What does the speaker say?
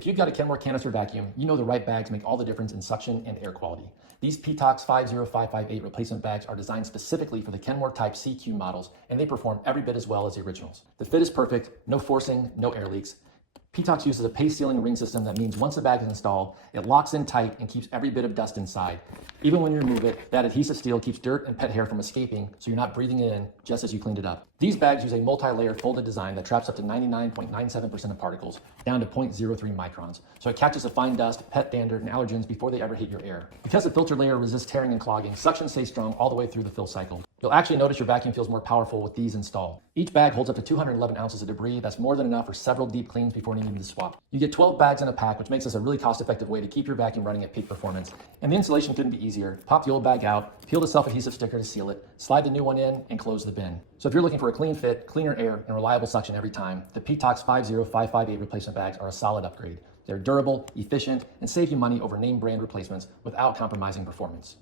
If you've got a Kenmore Canister Vacuum, you know the right bags make all the difference in suction and air quality. These PETOX 50558 replacement bags are designed specifically for the Kenmore Type C models, and they perform every bit as well as the originals. The fit is perfect, no forcing, no air leaks. PETOX uses a paste sealing ring system that means once the bag is installed, it locks in tight and keeps every bit of dust inside. Even when you remove it, that adhesive steel keeps dirt and pet hair from escaping, so you're not breathing it in just as you cleaned it up. These bags use a multi-layer folded design that traps up to 99.97% of particles, down to 0.03 microns. So it catches the fine dust, pet dander, and allergens before they ever hit your air. Because the filter layer resists tearing and clogging, suction stays strong all the way through the fill cycle. You'll actually notice your vacuum feels more powerful with these installed. Each bag holds up to 211 ounces of debris. That's more than enough for several deep cleans before needing to swap. You get 12 bags in a pack, which makes this a really cost-effective way to keep your vacuum running at peak performance. And the installation couldn't be easier. Pop the old bag out, peel the self-adhesive sticker to seal it, slide the new one in, and close the bin. So if you're looking for a clean fit, cleaner air, and reliable suction every time, the PETOX 50558 replacement bags are a solid upgrade. They're durable, efficient, and save you money over name brand replacements without compromising performance.